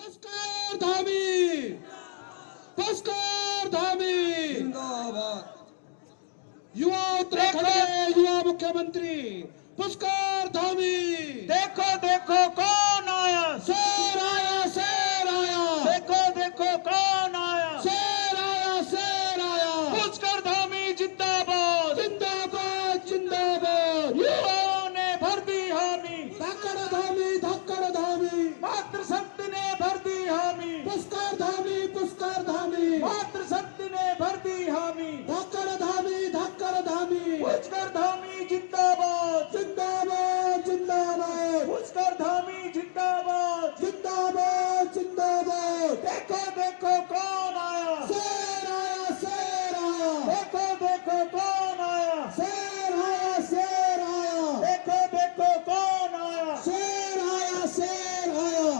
पुष्कर धामी, पुष्कर धामी जिंदाबाद। युवा उत्तराखंड के युवा मुख्यमंत्री पुष्कर धामी। देखो देखो कौन आया, शेर आया, शेर आया, देखो देखो कौन आया, शेर आया, शेर आया। पुष्कर धामी जिंदाबाद, जिंदाबाद जिंदाबाद। युवाओं ने भर दी हामी, धक्कड़ धामी, धक्कड़ धामी, मातृशक्ति ने भर दी हामी, पुष्कर धामी, पुष्कर धामी, मातृशक्ति ने भर दी हामी, धक्कड़ धामी, धक्कड़ धामी, पुष्कर धामी जिंदाबाद, जिंदाबाद जिंदाबाद, पुष्कर धामी जिंदाबाद, जिंदाबाद जिंदाबाद। देखो देखो कौन आया, शेर आया, शेर आया, देखो देखो कौन आया, शेर आया, शेर आया, देखो देखो कौन आया, शेर आया, शेर आया।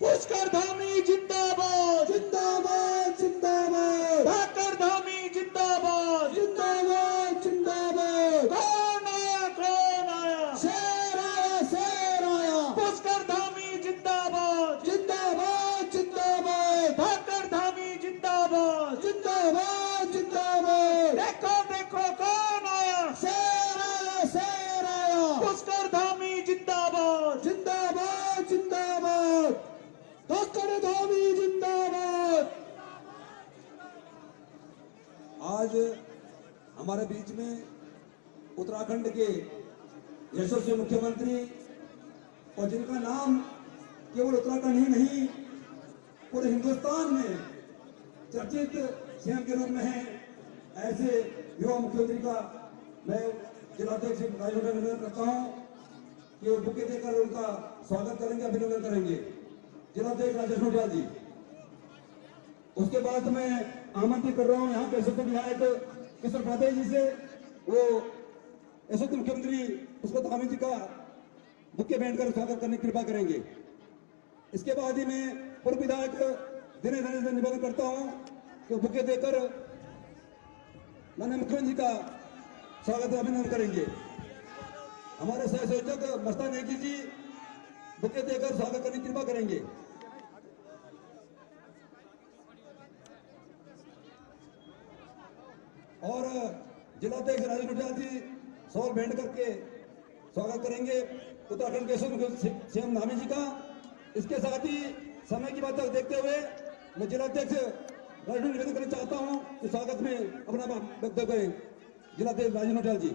पुष्कर धामी जिंदाबाद, जिंदाबाद जिंदाबाद, धाकर धामी जिंदाबाद, जिंदाबाद जिंदाबाद। कौन आया, कौन आया, शेर आया, शेर आया, पुष्कर धामी जिंदाबाद, जिंदाबाद जिंदाबाद, धाकर धामी जिंदाबाद, जिंदाबाद जिंदाबाद। देखो देखो कौन आया, शेर आया, शेर आया, पुष्कर धामी जिंदाबाद, जिंदाबाद जिंदाबाद, धक्कड़ धामी जिंदाबाद। आज हमारे बीच में उत्तराखंड के यशस्वी मुख्यमंत्री और जिनका नाम केवल उत्तराखंड ही नहीं पूरे हिंदुस्तान में चर्चित सीएम के रूप में है, ऐसे युवा मुख्यमंत्री का मैं जिलाध्यक्ष राजेश नोटियाल निवेदन करता हूं कि वो बुके देकर उनका स्वागत करेंगे, अभिनंदन करेंगे। जिलाध्यक्ष राजेश नोटियाल जी। उसके बाद मैं आमंत्रित कर रहा हूं यहाँ के यशस्वी विधायक किशोर पांडे जी से, वो यशस्वी मुख्यमंत्री पुष्कर धामी जी का बुके भेंटकर स्वागत करने की कृपा करेंगे। इसके बाद ही मैं पूर्व विधायक दिनेश धनेश से निवेदन करता हूं कि बुके देकर माननीय मुख्यमंत्री जी का स्वागत अभिनंदन करेंगे। हमारे सह संयोजक मस्तान नेगी जी बुके देकर स्वागत करने की कृपा करेंगे। और जिलाध्यक्ष राजेश नोटियाल जी सौर भेंट करके स्वागत करेंगे उत्तराखंड के सीएम धामी जी का। इसके साथ ही समय की बात देखते हुए मैं जिलाध्यक्ष राजेश निवेदन करना चाहता हूं कि स्वागत में अपना वक्तव्य करें। जिलाध्यक्ष राजेश नोटियाल जी।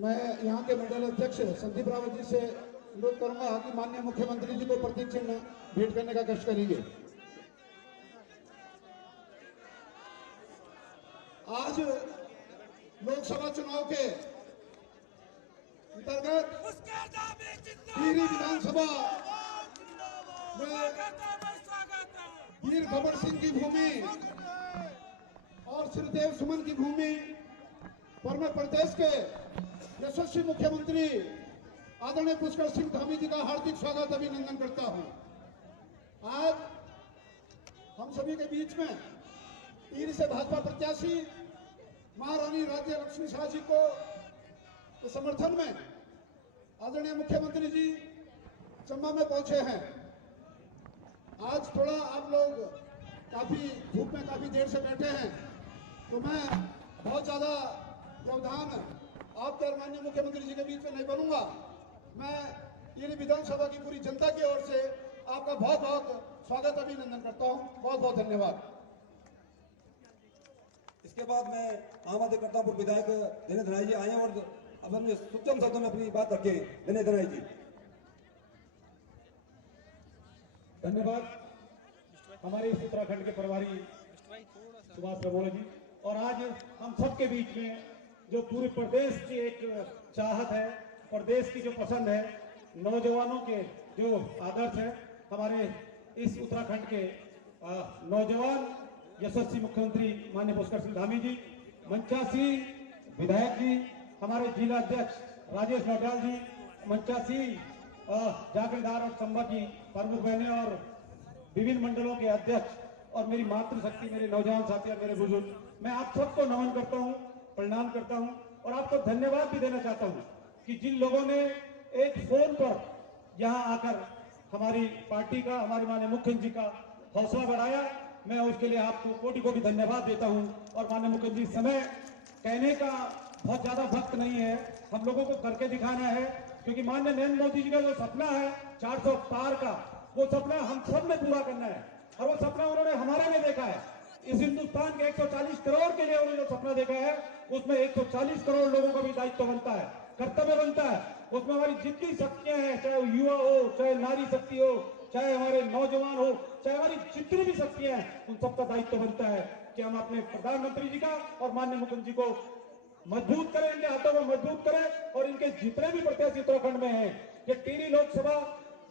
मैं यहाँ के मंडल अध्यक्ष संदीप रावत जी से अनुरोध करूंगा कि माननीय मुख्यमंत्री जी को प्रतीक चिन्ह भेंट करने का कष्ट करेंगे। आज लोकसभा चुनाव के अंतर्गत टिहरी विधानसभा में वीर भवन सिंह की भूमि और श्रीदेव सुमन की भूमि पर मैं प्रदेश के यशस्वी मुख्यमंत्री आदरणीय पुष्कर सिंह धामी जी का हार्दिक स्वागत अभिनंदन करता हूं। आज हम सभी के बीच में टिहरी से भाजपा प्रत्याशी महारानी राज्य लक्ष्मी शाह जी को के समर्थन में आदरणीय मुख्यमंत्री जी चंबा में पहुंचे हैं। आज थोड़ा आप लोग काफी धूप में काफी देर से बैठे हैं, तो मैं बहुत ज्यादा व्यवधान आपके और माननीय मुख्यमंत्री जी के बीच में नहीं बनूंगा। मैं टिहरी विधानसभा की पूरी जनता की ओर से आपका बहुत बहुत स्वागत अभिनंदन करता हूं। बहुत बहुत धन्यवाद। इसके बाद मैं आमंत्रित करता हूं पूर्व विधायक दिनेश धनाई जी आए और अब हमने सूक्ष्म शब्दों में अपनी बात रखें। दिनेश धनाई जी। धन्यवाद हमारे इस उत्तराखंड के प्रभारी सुभाष प्रभोले जी। और आज हम सबके बीच में जो पूरे प्रदेश की एक चाहत है, प्रदेश की जो पसंद है, नौजवानों के जो आदर्श है, हमारे इस उत्तराखंड के नौजवान यशस्वी मुख्यमंत्री माननीय पुष्कर सिंह धामी जी, मंचासी विधायक जी, हमारे जिला अध्यक्ष राजेश नोटियाल जी, मंचासी जागीरदार और चंबा की प्रमुख बहनें और विभिन्न मंडलों के अध्यक्ष और मेरी मातृशक्ति, मेरे नौजवान साथी और मेरे बुजुर्ग, मैं आप सबको नमन करता हूं, प्रणाम करता हूं और आपको धन्यवाद भी देना चाहता हूं कि जिन लोगों ने एक फोन पर यहाँ आकर हमारी पार्टी का, हमारे माननीय मुख्यमंत्री जी का हौसला बढ़ाया। मैं उसके लिए आपको कोटि को भी धन्यवाद देता हूँ। और माननीय मुख्यमंत्री, समय कहने का बहुत ज्यादा वक्त नहीं है, हम लोगों को करके दिखाना है, क्योंकि माननीय नरेंद्र मोदी जी का जो सपना है 400 पार का, वो सपना हम सब में पूरा करना है। और वो सपना उन्होंने हमारे में देखा है। इस हिंदुस्तान के 140 करोड़ के लिए उन्होंने जो सपना देखा है, उसमें 140 करोड़ लोगों का भी दायित्व बनता है, कर्तव्य बनता है। उसमें हमारी जितनी शक्तियां हैं, चाहे युवा हो, चाहे नारी शक्ति हो, चाहे हमारे नौजवान हो, चाहे हमारी जितनी भी शक्तियां हैं, उन सबका दायित्व बनता है कि हम अपने प्रधानमंत्री जी का और माननीय मुख्यमंत्री जी को मजबूत करें, इनके हाथों को मजबूत करें। और इनके जितने भी प्रत्याशी उत्तराखंड में हैं, ये टिहरी लोकसभा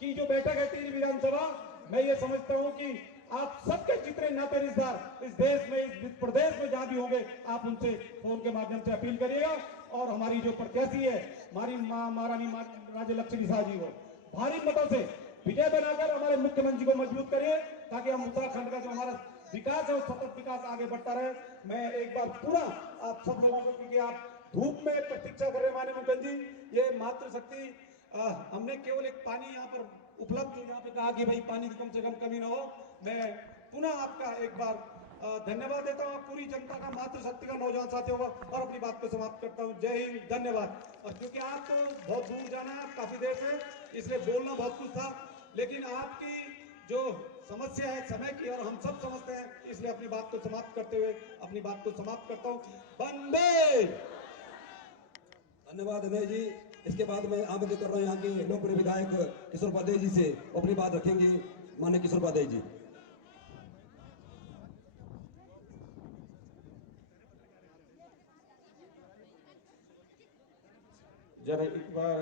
की जो बैठक है, टिहरी विधानसभा, मैं ये समझता हूं कि आप सबके जितने नाते रिश्तेदार इस देश में, इस प्रदेश में जहां भी होंगे, आप उनसे फोन के माध्यम से अपील करिएगा। और हमारी जो प्रत्याशी है, हमारी महारानी राज्य लक्ष्मी शाह जी को भारी मतों से विजय बनाकर हमारे मुख्यमंत्री को मजबूत करिए, ताकि हम उत्तराखंड का जो हमारा विकास है, वो सतत विकास आगे बढ़ता रहे। मैं एक बार पूरा आप सब लोगों को, क्योंकि आप धूप में प्रतीक्षा कर रहे हैं माननीय मुख्यमंत्री जी, ये मातृशक्ति हमने केवल एक पानी यहाँ पर उपलब्ध हो, यहाँ पे कहा कि भाई पानी की कम से कम कमी ना हो। मैं पुनः आपका एक बार धन्यवाद देता हूँ, पूरी जनता का, मातृशक्ति का, नौजवान साथियों का, और अपनी बात को समाप्त करता हूँ। जय हिंद, धन्यवाद। और क्योंकि आपको बहुत दूर जाना है, काफी देर से, इसलिए बोलना बहुत कुछ था, लेकिन आपकी जो समस्या है समय की, और हम सब समझते हैं, इसलिए अपनी बात को समाप्त करते हुए अपनी बात को समाप्त करता हूँ। वंदे। धन्यवाद अभय जी। इसके बाद मैं आमंत्रित कर रहा हूँ यहाँ के लोकप्रिय विधायक किशोर उपाध्याय जी से अपनी बात रखेंगे। माननीय किशोर उपाध्याय जी। जरा एक बार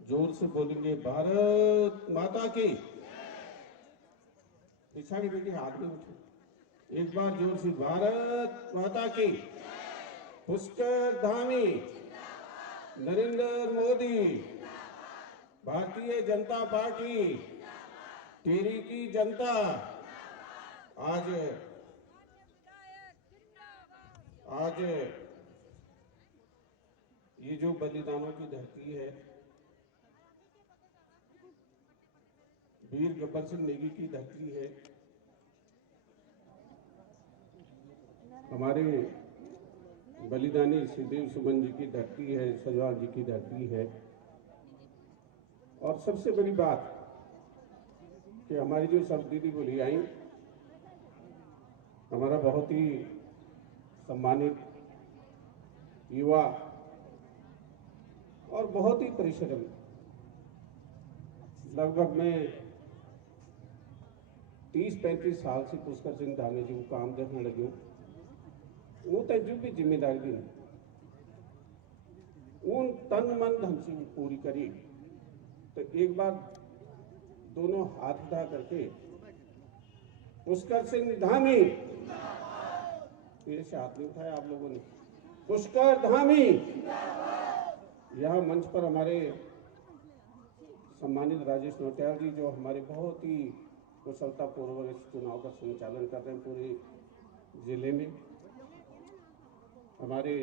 जोर से बोलेंगे, भारत माता की। पिछाड़ी बेटी हाथ में उठे, एक बार जोर से, भारत माता की। पुष्कर धामी, नरेंद्र मोदी, भारतीय जनता पार्टी, टिहरी की जनता। आज ये जो बलिदानों की धरती है, वीर गब्बर सिंह नेगी की धरती है, हमारे बलिदानी श्रीदेव सुमन जी की धरती है, सजवाल जी की धरती है। और सबसे बड़ी बात कि हमारी जो सब दीदी बोली आई, हमारा बहुत ही सम्मानित युवा और बहुत ही परिश्रम, लगभग मैं 30-35 साल से पुष्कर सिंह धामी जी को काम देखने लगी हूँ। वो तजुर्बे भी जिम्मेदारी भी नहीं, उन तन मन धन से पूरी करी। तो एक बार दोनों हाथ उठा करके पुष्कर सिंह धामी, मेरे से हाथ नहीं उठाया आप लोगों ने, पुष्कर धामी। यहाँ मंच पर हमारे सम्मानित राजेश नौटियाल जी, जो हमारे बहुत ही कुशलतापूर्वक इस चुनाव का संचालन कर रहे हैं पूरे जिले में। हमारे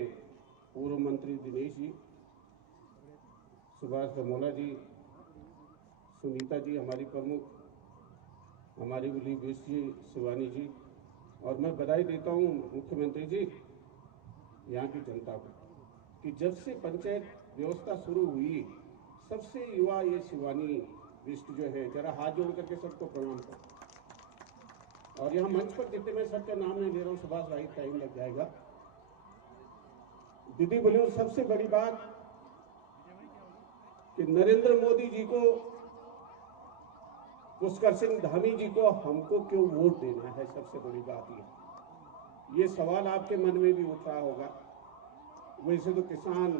पूर्व मंत्री दिनेश जी, सुभाष धमोला जी, सुनीता जी हमारी प्रमुख, हमारी उली बेस जी, शिवानी जी। और मैं बधाई देता हूँ मुख्यमंत्री जी यहाँ की जनता को कि जब से पंचायत व्यवस्था शुरू हुई, सबसे युवा ये शिवानी बिष्ट जो है, जरा हाथ जोड़ करके सबको प्रणाम करो। और यहाँ मंच पर जितने, मैं सबका नाम नहीं ले रहा हूँ, सुभाष भाई टाइम लग जाएगा। दीदी बोले सबसे बड़ी बात कि नरेंद्र मोदी जी को, पुष्कर सिंह धामी जी को हमको क्यों वोट देना है, सबसे बड़ी बात ये सवाल आपके मन में भी उठ रहा होगा। वैसे तो किसान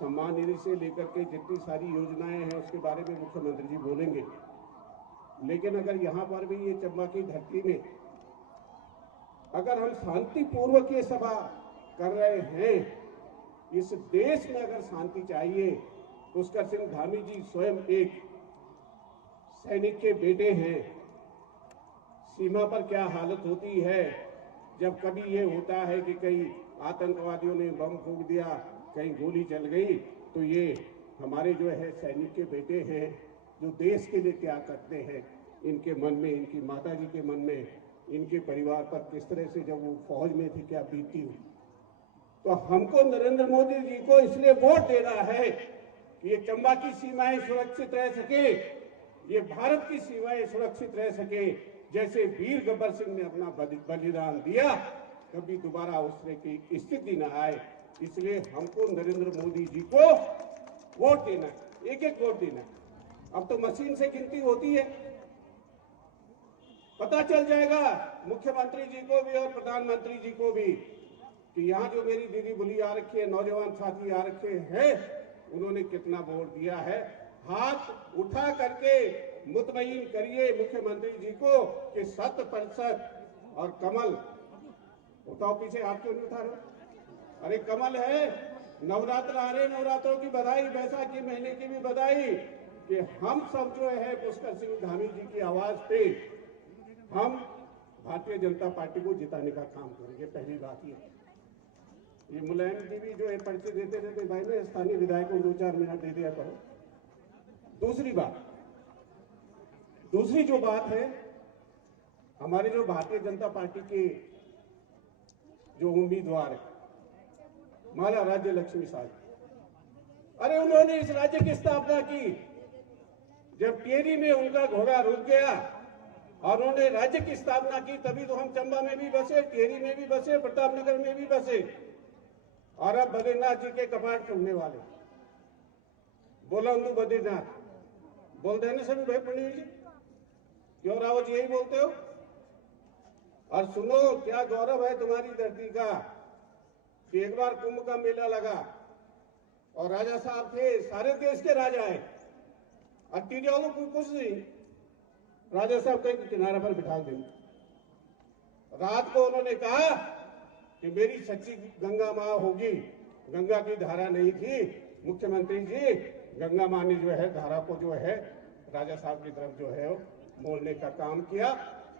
सम्मान निधि से लेकर के जितनी सारी योजनाएं हैं उसके बारे में मुख्यमंत्री जी बोलेंगे, लेकिन अगर यहाँ पर भी ये चंबा की धरती में अगर हम शांतिपूर्वक ये सभा कर रहे हैं, इस देश में अगर शांति चाहिए, पुष्कर सिंह धामी जी स्वयं एक सैनिक के बेटे हैं। सीमा पर क्या हालत होती है जब कभी ये होता है कि कहीं आतंकवादियों ने बम फूंक दिया, कहीं गोली चल गई, तो ये हमारे जो है सैनिक के बेटे हैं, जो देश के लिए त्याग करते हैं, इनके मन में, इनकी माता जी के मन में, इनके परिवार पर किस तरह से जब वो फौज में थी क्या बीती हुई। तो हमको नरेंद्र मोदी जी को इसलिए वोट देना है कि ये चंबा की सीमाएं सुरक्षित रह सके, ये भारत की सीमाएं सुरक्षित रह सके। जैसे वीर गब्बर सिंह ने अपना बलिदान दिया, कभी दोबारा उस तरह की स्थिति न आए। इसलिए हमको नरेंद्र मोदी जी को वोट देना है, एक एक वोट देना है। अब तो मशीन से गिनती होती है, पता चल जाएगा मुख्यमंत्री जी को भी और प्रधानमंत्री जी को भी कि यहाँ जो मेरी दीदी बुली आ रखी है, नौजवान साथी आ रखे हैं, उन्होंने कितना वोट दिया है। हाथ उठा करके मुतमईन करिए मुख्यमंत्री जी को कि 100% और कमल उठाओ। पीछे हाथ क्यों नहीं उठा रहे? अरे कमल है, नवरात्र आ रहे, नवरात्रों की बधाई, बैसाखी महीने की भी बधाई कि हम सब जो है पुष्कर सिंह धामी जी की आवाज पे हम भारतीय जनता पार्टी को जिताने का काम करेंगे। पहली बात ये मुलायम जी भी जो है पर्चे देते रहते, भाई ने स्थानीय विधायकों को 2-4 मिनट दे दिया करो। दूसरी जो बात है, हमारे जो भारतीय जनता पार्टी के जो उम्मीदवार है माला राज्य लक्ष्मी साहब, अरे उन्होंने इस राज्य की स्थापना की जब टेरी में उनका घोड़ा रुक गया और उन्होंने राज्य की स्थापना की, तभी तो हम चंबा में भी बसे, टेरी में भी बसे, प्रतापनगर में भी बसे और अब बद्रीनाथ जी के कपाट खुलने वाले। बोला उनको बद्रीनाथ बोल देने से भी भाई पंडित जी, क्यों रावत यही बोलते हो? और सुनो क्या गौरव है तुम्हारी धरती का कि एक बार कुंभ का मेला लगा और राजा साहब थे, सारे देश के राजा है, और टीडी वालों को कुछ नहीं, राजा साहब कहीं किनारे पर बिठा देंगे। रात को उन्होंने कहा कि मेरी सच्ची गंगा माँ होगी, गंगा की धारा नहीं थी। मुख्यमंत्री जी, गंगा माँ ने जो है धारा को जो है राजा साहब की तरफ जो है मोड़ने का काम किया।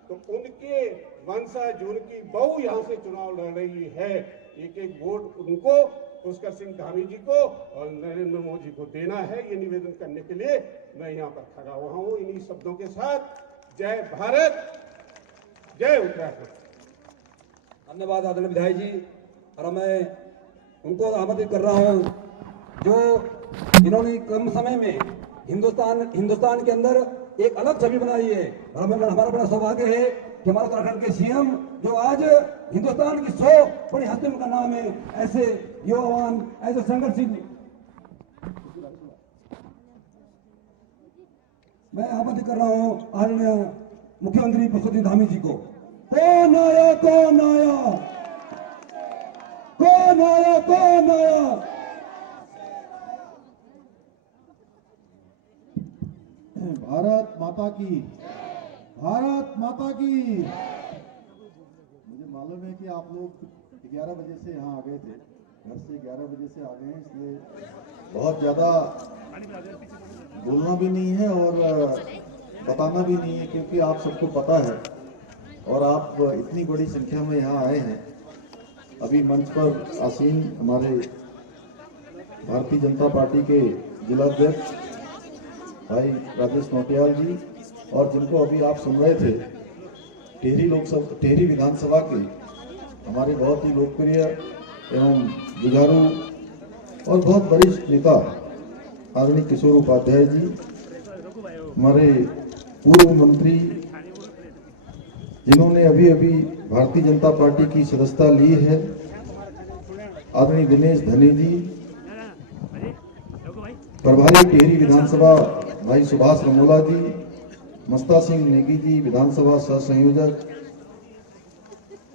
तो उनके वंशज, उनकी बहू यहाँ से चुनाव लड़ रही है। एक एक वोट उनको, पुष्कर सिंह धामी जी को और नरेंद्र मोदी जी को देना है। ये निवेदन करने के लिए मैं यहाँ पर खड़ा हुआ हूँ इन्हीं शब्दों के साथ। जय भारत, जय उत्तराखंड। धन्यवाद आदरणीय विधायक जी। और मैं उनको आमंत्रित कर रहा हूं जो इन्होंने कम समय में हिंदुस्तान के अंदर एक अलग छवि बनाई है। और हमारा बड़ा सौभाग्य है कि हमारे उत्तराखंड के सीएम जो आज हिंदुस्तान की 100 बड़ी हस्तियों का नाम है, ऐसे युवावान, ऐसे संघर्षशील, मैं आमंत्रित कर रहा हूं आदरणीय मुख्यमंत्री पुष्कर सिंह धामी जी को। कौन आया, कौन आया, कौन आया, कौन आया? भारत माता की, भारत माता की। मुझे मालूम है कि आप लोग 11 बजे से यहाँ आ गए थे, घर से 11 बजे से आ गए हैं, इसलिए बहुत ज़्यादा बोलना भी नहीं है और बताना भी नहीं है, क्योंकि आप सबको पता है और आप इतनी बड़ी संख्या में यहाँ आए हैं। अभी मंच पर आसीन हमारे भारतीय जनता पार्टी के जिलाध्यक्ष भाई राजेश नौटियाल जी, और जिनको अभी आप सुन रहे थे टेहरी विधानसभा के हमारे बहुत ही लोकप्रिय एवं जुझारू और बहुत वरिष्ठ नेता आदरणीय किशोर उपाध्याय जी, हमारे पूर्व मंत्री जिन्होंने अभी अभी भारतीय जनता पार्टी की सदस्यता ली है, आदरणीय दिनेश धनी जी, प्रभारी टेहरी विधानसभा भाई सुभाष रमोला जी, मस्ता सिंह नेगी जी विधानसभा सह संयोजक,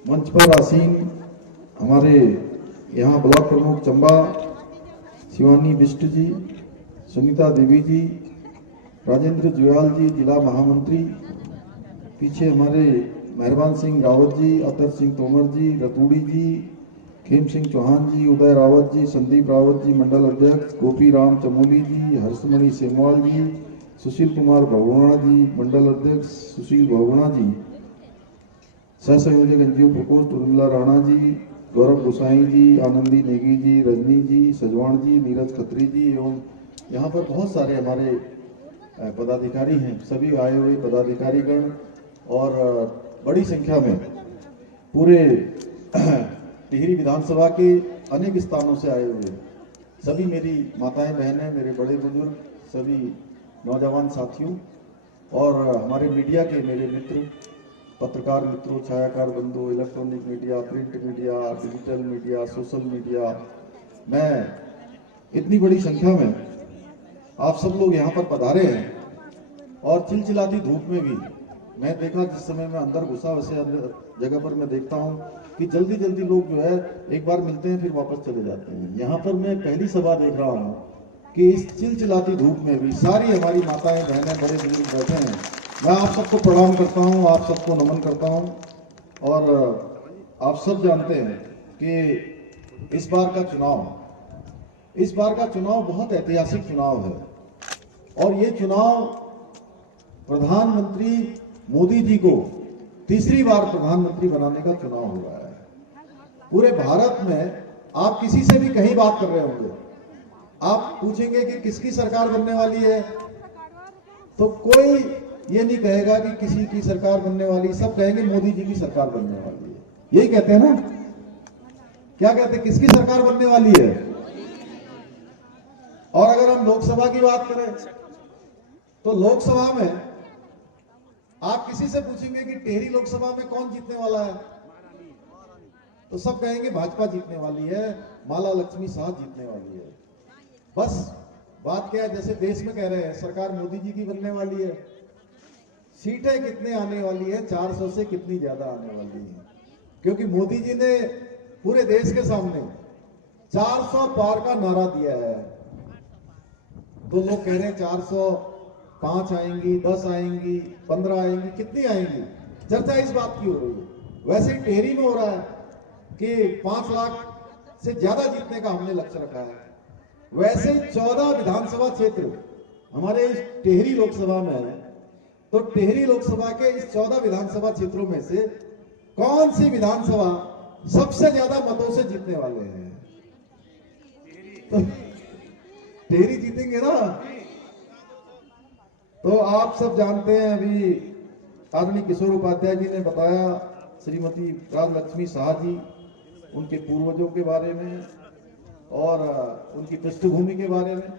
मंच पर आसीन हमारे यहाँ ब्लॉक प्रमुख चंबा शिवानी बिष्ट जी, सुनीता देवी जी, राजेंद्र जुयाल जी जिला महामंत्री, पीछे हमारे मेहरबान सिंह रावत जी, अतर सिंह तोमर जी, रतूड़ी जी, खेम सिंह चौहान जी, उदय रावत जी, संदीप रावत जी मंडल अध्यक्ष, गोपी राम चमोली जी, हर्षमणि सेमवाल जी, सुशील कुमार भगोड़ा जी मंडल अध्यक्ष, सुशील भगोड़ा जी, सह संयोजक एनजीओ प्रकोष्ठ उर्मिला राणा जी, गौरव गोसाई जी, आनंदी नेगी जी, रजनी जी, सजवाण जी, नीरज खत्री जी एवं यहाँ पर बहुत सारे हमारे पदाधिकारी हैं, सभी आए हुए पदाधिकारीगण और बड़ी संख्या में पूरे टिहरी विधानसभा के अनेक स्थानों से आए हुए सभी मेरी माताएं बहनें, मेरे बड़े बुजुर्ग, सभी नौजवान साथियों और हमारे मीडिया के मेरे मित्र, पत्रकार मित्रों, छायाकार बंधु, electronic media, print media, digital media, social media, मैं इतनी बड़ी संख्या में आप सब लोग यहाँ पर पधारे हैं और चिलचिलाती धूप में भी मैं देखा, जिस समय मैं अंदर घुसा वैसे अंदर जगह पर मैं देखता हूँ कि जल्दी जल्दी लोग जो है एक बार मिलते हैं फिर वापस चले जाते हैं। यहाँ पर मैं पहली सभा देख रहा हूँ कि इस चिलचिलाती धूप में भी सारी हमारी माताएं बहनें बड़े बुजुर्ग बैठे हैं। मैं आप सबको प्रणाम करता हूँ, आप सबको नमन करता हूँ और आप सब जानते हैं कि इस बार का चुनाव बहुत ऐतिहासिक चुनाव है और ये चुनाव प्रधानमंत्री मोदी जी को तीसरी बार प्रधानमंत्री बनाने का चुनाव हो रहा है। पूरे भारत में आप किसी से भी कहीं बात कर रहे होंगे, आप पूछेंगे कि किसकी सरकार बनने वाली है, तो कोई ये नहीं कहेगा कि किसी की सरकार बनने वाली, सब कहेंगे मोदी जी की सरकार बनने वाली है। यही कहते हैं ना, क्या कहते हैं, किसकी सरकार बनने वाली है। और अगर हम लोकसभा की बात करें तो लोकसभा में आप किसी से पूछेंगे कि टिहरी लोकसभा में कौन जीतने वाला है, तो सब कहेंगे भाजपा जीतने वाली है, माला लक्ष्मी शाह जीतने वाली है। बस बात क्या है, जैसे देश में कह रहे हैं सरकार मोदी जी की बनने वाली है, सीटें कितने आने वाली है, 400 से कितनी ज्यादा आने वाली है, क्योंकि मोदी जी ने पूरे देश के सामने 400 पार का नारा दिया है। तो लोग कह रहे हैं 405 आएंगी, 10 आएंगी, 15 आएंगी, कितनी आएंगी, चर्चा इस बात की हो रही है। वैसे ही टिहरी में हो रहा है कि 5 लाख से ज्यादा जीतने का हमने लक्ष्य रखा है। वैसे 14 विधानसभा क्षेत्र हमारे इस टिहरी लोकसभा में है, तो टिहरी लोकसभा के इस 14 विधानसभा क्षेत्रों में से कौन सी विधानसभा सबसे ज्यादा मतों से जीतने वाले हैं, तो टिहरी जीतेंगे ना। तो आप सब जानते हैं, अभी आदरणीय किशोर उपाध्याय जी ने बताया, श्रीमती राजलक्ष्मी शाह जी, उनके पूर्वजों के बारे में और उनकी पृष्ठभूमि के बारे में।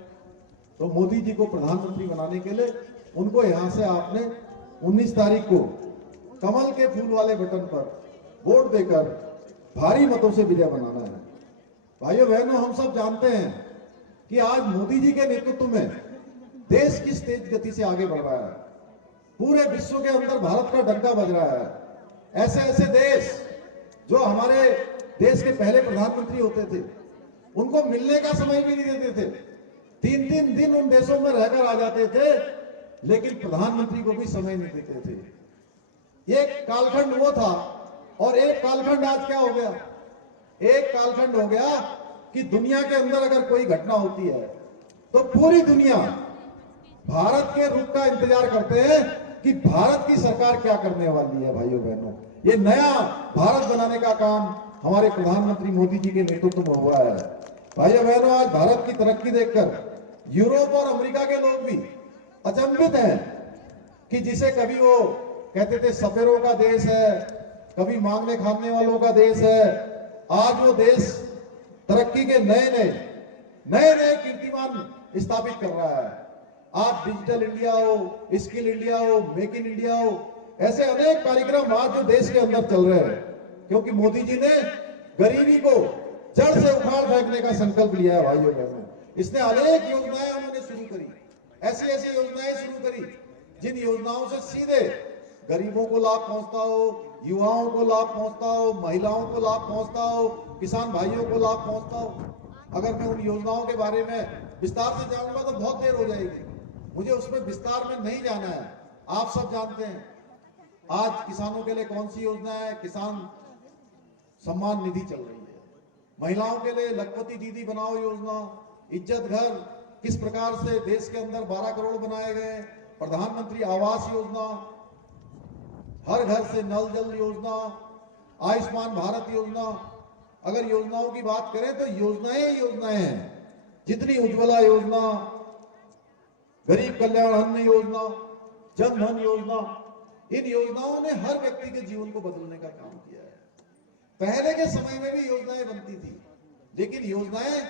तो मोदी जी को प्रधानमंत्री बनाने के लिए उनको यहां से आपने 19 तारीख को कमल के फूल वाले बटन पर वोट देकर भारी मतों से विजय बनाना है। भाइयों बहनों, हम सब जानते हैं कि आज मोदी जी के नेतृत्व में देश किस तेज गति से आगे बढ़ रहा है। पूरे विश्व के अंदर भारत का डंका बज रहा है। ऐसे ऐसे देश जो हमारे देश के पहले प्रधानमंत्री होते थे, उनको मिलने का समय भी नहीं देते थे, 3-3 दिन उन देशों में रहकर आ जाते थे, लेकिन प्रधानमंत्री को भी समय नहीं देते थे। एक कालखंड वो था और एक कालखंड आज क्या हो गया, एक कालखंड हो गया कि दुनिया के अंदर अगर कोई घटना होती है तो पूरी दुनिया भारत के रुख का इंतजार करते हैं कि भारत की सरकार क्या करने वाली है। भाइयों बहनों, ये नया भारत बनाने का काम हमारे प्रधानमंत्री मोदी जी के नेतृत्व में हुआ है। भाइयों बहनों, आज भारत की तरक्की देखकर यूरोप और अमेरिका के लोग भी अचंभित हैं कि जिसे कभी वो कहते थे सपेरों का देश है, कभी मांगने खाने वालों का देश है, आज वो देश तरक्की के नए कीर्तिमान स्थापित कर रहा है। आज डिजिटल इंडिया हो, स्किल इंडिया हो, मेक इन इंडिया हो, ऐसे अनेक कार्यक्रम आज जो देश के अंदर चल रहे हैं, क्योंकि मोदी जी ने गरीबी को जड़ से उखाड़ फेंकने का संकल्प लिया है। भाइयों बहनों, इसने अनेक योजनाएं उन्होंने शुरू करी, ऐसी ऐसी योजनाएं शुरू करी जिन योजनाओं से सीधे गरीबों को लाभ पहुंचता हो, युवाओं को लाभ पहुंचता हो, महिलाओं को लाभ पहुंचता हो, किसान भाइयों को लाभ पहुंचता हो। अगर मैं उन योजनाओं के बारे में विस्तार से जाऊंगा तो बहुत देर हो जाएगी, मुझे उसमें विस्तार में नहीं जाना है। आप सब जानते हैं आज किसानों के लिए कौन सी योजना है, किसान सम्मान निधि चल रही है। महिलाओं के लिए लखपति दीदी बनाओ योजना, इज्जत घर, किस प्रकार से देश के अंदर 12 करोड़ बनाए गए, प्रधानमंत्री आवास योजना, हर घर से नल जल योजना, आयुष्मान भारत योजना। अगर योजनाओं की बात करें तो योजनाएं हैं, जितनी उज्ज्वला योजना, गरीब कल्याण अन्न योजना, जन धन योजना, इन योजनाओं ने हर व्यक्ति के जीवन को बदलने का काम किया है। पहले के समय में भी योजनाएं बनती थी, लेकिन योजनाएं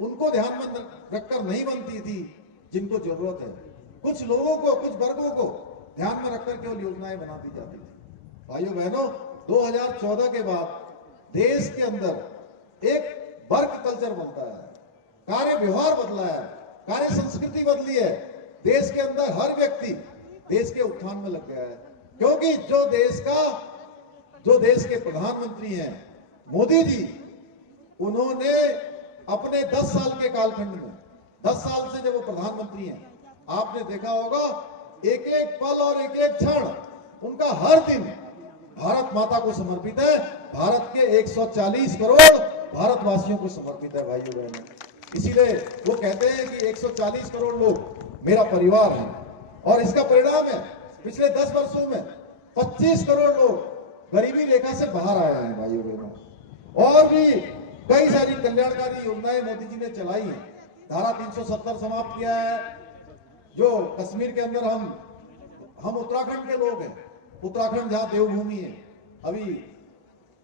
उनको ध्यान में रखकर नहीं बनती थी जिनको जरूरत है। कुछ लोगों को, कुछ वर्गों को ध्यान में रखकर केवल योजनाएं बना दी जाती थी। भाइयों बहनों, 2014 के बाद देश के अंदर एक वर्क कल्चर बनता है, कार्य व्यवहार बदला है, कार्य संस्कृति बदली है। देश के अंदर हर व्यक्ति देश के उत्थान में लग गया है, क्योंकि जो देश के प्रधानमंत्री हैं मोदी जी, उन्होंने अपने 10 साल के कालखंड में, 10 साल से जब वो प्रधानमंत्री हैं, आपने देखा होगा एक एक पल और एक एक क्षण उनका हर दिन भारत माता को समर्पित है, भारत के 140 करोड़ भारतवासियों को समर्पित है। भाइयों बहनों, इसीलिए वो कहते हैं कि 140 करोड़ लोग मेरा परिवार है, और इसका परिणाम है पिछले 10 वर्षों में 25 करोड़ लोग गरीबी रेखा से बाहर आए हैं। भाइयों बहनों, और भी कई सारी कल्याणकारी योजनाएं मोदी जी ने चलाई हैं। धारा 370 समाप्त किया है। जो कश्मीर के अंदर हम उत्तराखंड के लोग हैं, उत्तराखंड जहां देवभूमि है, अभी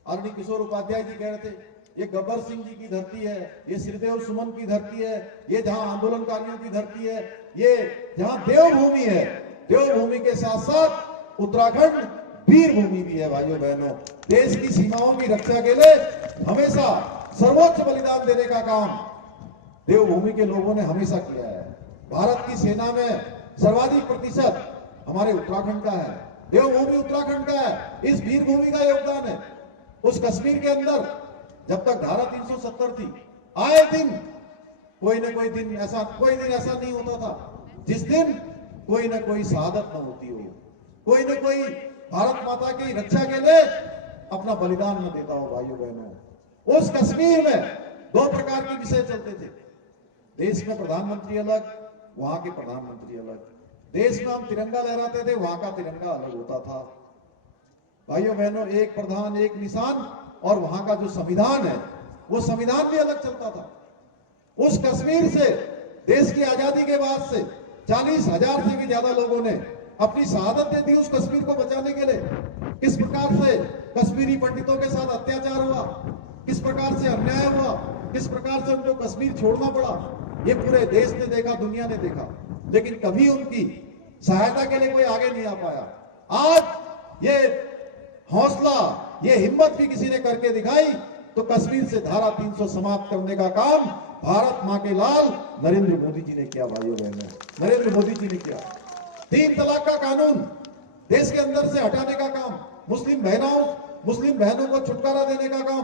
आदरणीय किशोर उपाध्याय जी कह रहे थे, ये गब्बर सिंह जी की धरती है, ये श्रीदेव सुमन की धरती है, ये जहां आंदोलनकारियों की धरती है, ये जहां देवभूमि है, देवभूमि के साथ साथ उत्तराखंड वीर भूमि भी है। भाइयों बहनों, देश की सीमाओं की रक्षा के लिए हमेशा सर्वोच्च बलिदान देने का काम देवभूमि के लोगों ने हमेशा किया है। भारत की सेना में सर्वाधिक प्रतिशत हमारे उत्तराखंड का है, देवभूमि उत्तराखंड का है, इस वीर भूमि का योगदान है। उस कश्मीर के अंदर जब तक धारा 370 थी, आए दिन कोई दिन ऐसा नहीं होता था जिस दिन कोई न कोई शहादत न होती हो, कोई न कोई भारत माता की रक्षा के लिए अपना बलिदान न देता हो। भाइयों बहनों, उस कश्मीर में 2 प्रकार के विषय चलते थे। देश में प्रधानमंत्री अलग, वहां के प्रधानमंत्री अलग। देश में हम तिरंगा लहराते थे, वहां का तिरंगा अलग होता था। भाइयों बहनों, एक प्रधान एक निशान, और वहां का जो संविधान है वो संविधान भी अलग चलता था। उस कश्मीर से देश की आजादी के बाद से 40,000 से भी ज्यादा लोगों ने अपनी शहादत दे दी उस कश्मीर को बचाने के लिए। किस प्रकार से कश्मीरी पंडितों के साथ अत्याचार हुआ, किस प्रकार से अन्याय हुआ, किस प्रकार से उनको कश्मीर छोड़ना पड़ा, ये पूरे देश ने देखा, दुनिया ने देखा, लेकिन कभी उनकी सहायता के लिए कोई आगे नहीं आ पाया। आज ये हौसला, ये हिम्मत भी किसी ने करके दिखाई, तो कश्मीर से धारा 300 समाप्त करने का काम भारत मां के लाल नरेंद्र मोदी जी ने किया। भाइयों बहनों, नरेंद्र मोदी जी ने किया। 3 तलाक का कानून देश के अंदर से हटाने का काम, मुस्लिम बहनों को छुटकारा देने का काम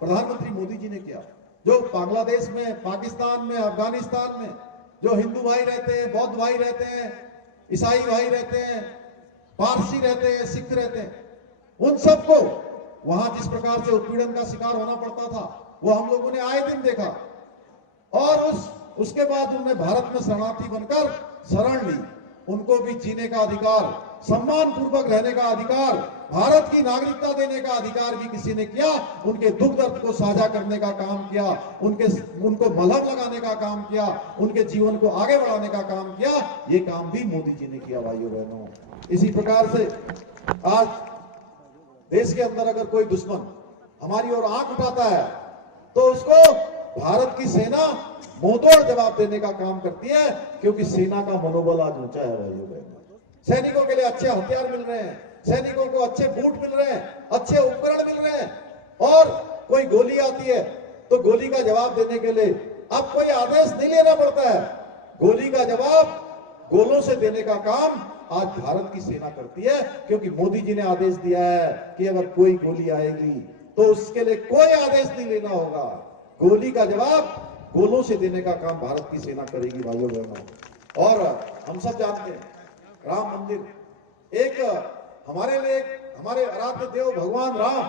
प्रधानमंत्री मोदी जी ने किया। जो बांग्लादेश में, पाकिस्तान में, अफगानिस्तान में जो हिंदू भाई रहते हैं, बौद्ध भाई रहते हैं, ईसाई भाई रहते हैं, पारसी रहते हैं, सिख रहते हैं, उन सबको वहां जिस प्रकार से उत्पीड़न का शिकार होना पड़ता था, वो हम लोगों ने आए दिन देखा। और उसके बाद उन्होंने भारत में शरणार्थी बनकर शरण ली। उनको भी जीने का अधिकार, सम्मान पूर्वक रहने का अधिकार, भारत की नागरिकता देने का अधिकार भी किसी ने किया। उनके दुख दर्द को साझा करने का काम किया, उनको मलहम लगाने का काम किया, उनके जीवन को आगे बढ़ाने का काम किया। ये काम भी मोदी जी ने किया। भाइयों बहनों, इसी प्रकार से आज देश के अंदर अगर कोई दुश्मन हमारी ओर आंख उठाता है तो उसको भारत की सेना मुंहतोड़ जवाब देने का काम करती है, क्योंकि सेना का मनोबल आज ऊंचा है। भाइयों बहनों, सैनिकों के लिए अच्छे हथियार मिल रहे हैं, सैनिकों को अच्छे बूट मिल रहे हैं, अच्छे उपकरण मिल रहे हैं, और कोई गोली आती है तो गोली का जवाब देने के लिए अब कोई आदेश नहीं लेना पड़ता है। गोली का जवाब गोलों से देने का काम आज भारत की सेना करती है, क्योंकि मोदी जी ने आदेश दिया है कि अगर कोई गोली आएगी तो उसके लिए कोई आदेश नहीं लेना होगा, गोली का जवाब गोलों से देने का काम भारत की सेना करेगी। भाइयों बहनों, और हम सब जानते हैं राम मंदिर एक हमारे लिए, हमारे आराध्य देव भगवान राम,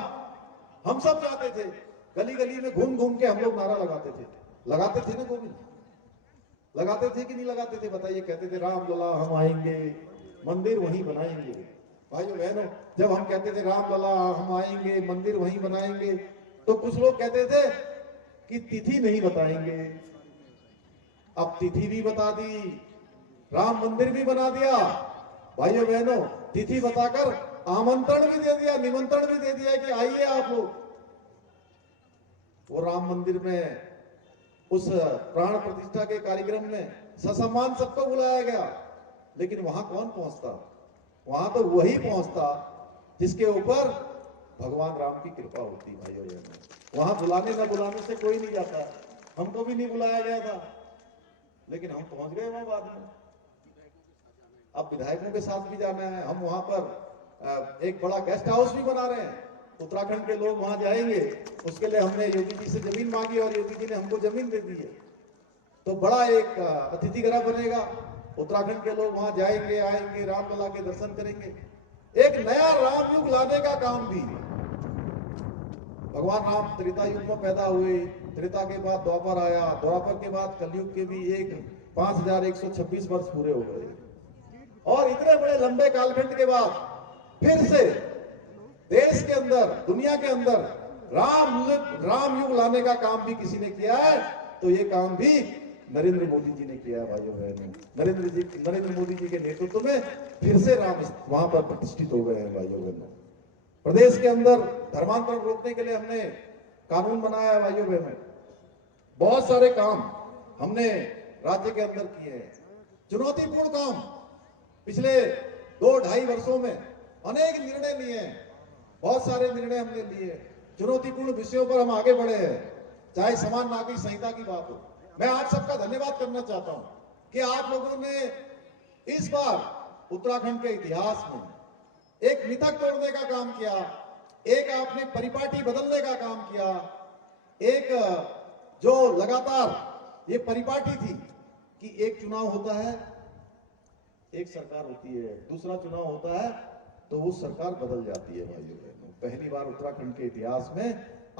हम सब चाहते थे। गली गली में घूम घूम के हम लोग नारा लगाते थे ना गोविंद, लगाते थे कि नहीं लगाते थे बताइए? कहते थे राम लला हम आएंगे, मंदिर वहीं बनाएंगे। भाइयों बहनों, जब हम कहते थे राम लला हम आएंगे, मंदिर वहीं बनाएंगे, तो कुछ लोग कहते थे कि तिथि नहीं बताएंगे। अब तिथि भी बता दी, राम मंदिर भी बना दिया, भाइयों बहनों, तिथि बताकर आमंत्रण भी दे दिया, निमंत्रण भी दे दिया कि आइए आप लोग। वो राम मंदिर में उस प्राण प्रतिष्ठा के कार्यक्रम में ससम्मान सबको बुलाया गया, लेकिन वहां कौन पहुंचता? वहां तो वही पहुंचता जिसके ऊपर भगवान राम की कृपा होती। भाइयों बहनों, वहां बुलाने न बुलाने से कोई नहीं जाता। हमको भी नहीं बुलाया गया था, लेकिन हम पहुंच गए वहां बाद में। अब विधायकों के साथ भी जाना है। हम वहां पर एक बड़ा गेस्ट हाउस भी बना रहे हैं, उत्तराखंड के लोग वहां जाएंगे। उसके लिए हमने योगी जी से जमीन मांगी और योगी जी ने हमको जमीन दे दी है। तो बड़ा एक अतिथि गृह बनेगा, उत्तराखंड के लोग वहां जाएंगे, आएंगे, रामलला के दर्शन करेंगे। एक नया राम युग लाने का काम भी। भगवान राम त्रेता युग में पैदा हुए, त्रेता के बाद द्वापर आया, द्वापर के बाद कलयुग के भी एक 5126 वर्ष पूरे हो गए। और इतने बड़े लंबे कालखंड के बाद फिर से देश के अंदर, दुनिया के अंदर राम युग लाने का काम भी किसी ने किया है, तो ये काम भी नरेंद्र मोदी जी ने किया है। भाइयों बहनों, नरेंद्र मोदी जी के नेतृत्व में फिर से राम वहां पर प्रतिष्ठित हो गए हैं। भाइयों बहनों, प्रदेश के अंदर धर्मांतरण रोकने के लिए हमने कानून बनाया है। भाइयों बहनों, बहुत सारे काम हमने राज्य के अंदर किए हैं। चुनौतीपूर्ण काम पिछले 2-2.5 वर्षों में अनेक निर्णय लिए हैं, बहुत सारे निर्णय हमने लिए। चुनौतीपूर्ण विषयों पर हम आगे बढ़े हैं, चाहे समान नागरिक संहिता की बात हो। मैं आप सबका धन्यवाद करना चाहता हूं कि आप लोगों ने इस बार उत्तराखंड के इतिहास में एक मिथक तोड़ने का काम किया, एक आपने परिपाटी बदलने का काम किया। एक जो लगातार ये परिपाटी थी कि एक चुनाव होता है, एक सरकार होती है, दूसरा चुनाव होता है तो वो सरकार बदल जाती है। भाइयों बहनों, पहली बार उत्तराखंड के इतिहास में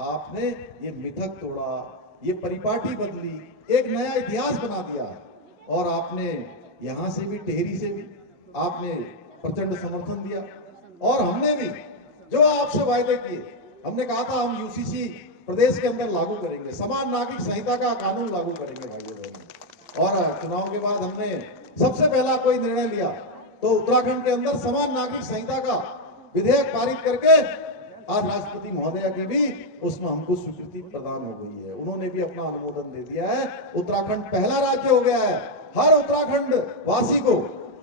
आपने ये मिथक तोड़ा, ये परिपाटी बदली, एक नया इतिहास बना दिया। और आपने यहां से भी, टिहरी से भी आपने प्रचंड समर्थन दिया। और हमने भी जो आपसे वायदे किए, हमने कहा था हम यूसीसी प्रदेश के अंदर लागू करेंगे, समान नागरिक संहिता का कानून लागू करेंगे। भाइयों बहनों, और चुनाव के बाद हमने सबसे पहला कोई निर्णय लिया तो उत्तराखंड के अंदर समान नागरिक संहिता का विधेयक पारित करके आज राष्ट्रपति महोदया की भी उसमें हमको स्वीकृति प्रदान हो गई है। उन्होंने भी अपना अनुमोदन दे दिया है। उत्तराखंड पहला राज्य हो गया है। हर उत्तराखंड वासी को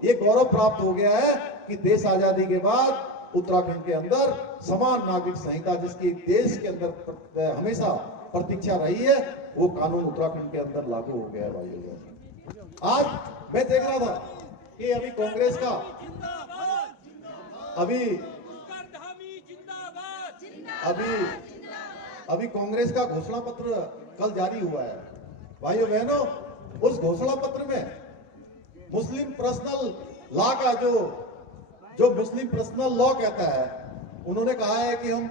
ये गौरव प्राप्त हो गया है कि देश आजादी के बाद उत्तराखंड के अंदर समान नागरिक संहिता, जिसकी देश के अंदर हमेशा प्रतीक्षा रही है, वो कानून उत्तराखंड के अंदर लागू हो गया है। भाइयों, आज मैं देख रहा था कि अभी कांग्रेस का अभी कांग्रेस का घोषणा पत्र कल जारी हुआ है। भाइयों बहनों, उस घोषणा पत्र में मुस्लिम पर्सनल लॉ का जो मुस्लिम पर्सनल लॉ कहता है, उन्होंने कहा है कि हम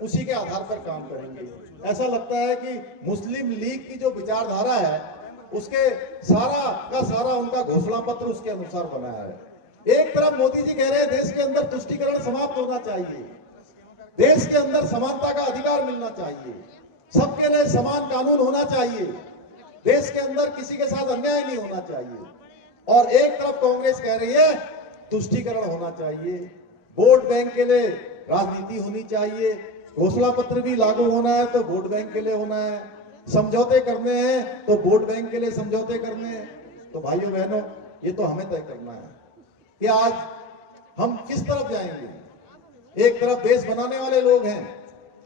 उसी के आधार पर काम करेंगे। ऐसा लगता है कि मुस्लिम लीग की जो विचारधारा है उसके सारा का सारा उनका घोषणा पत्र उसके अनुसार बना है। एक तरफ मोदी जी कह रहे हैं देश के अंदर तुष्टीकरण समाप्त होना चाहिए, देश के अंदर समानता का अधिकार मिलना चाहिए, सबके लिए समान कानून होना चाहिए, देश के अंदर किसी के साथ अन्याय नहीं होना चाहिए। और एक तरफ कांग्रेस कह रही है तुष्टीकरण होना चाहिए, वोट बैंक के लिए राजनीति होनी चाहिए, घोषणा पत्र भी लागू होना है तो वोट बैंक के लिए होना है, समझौते करने हैं तो वोट बैंक के लिए समझौते करने हैं। तो भाइयों बहनों, ये तो हमें तय करना है कि आज हम किस तरफ जाएंगे। एक तरफ देश बनाने वाले लोग हैं,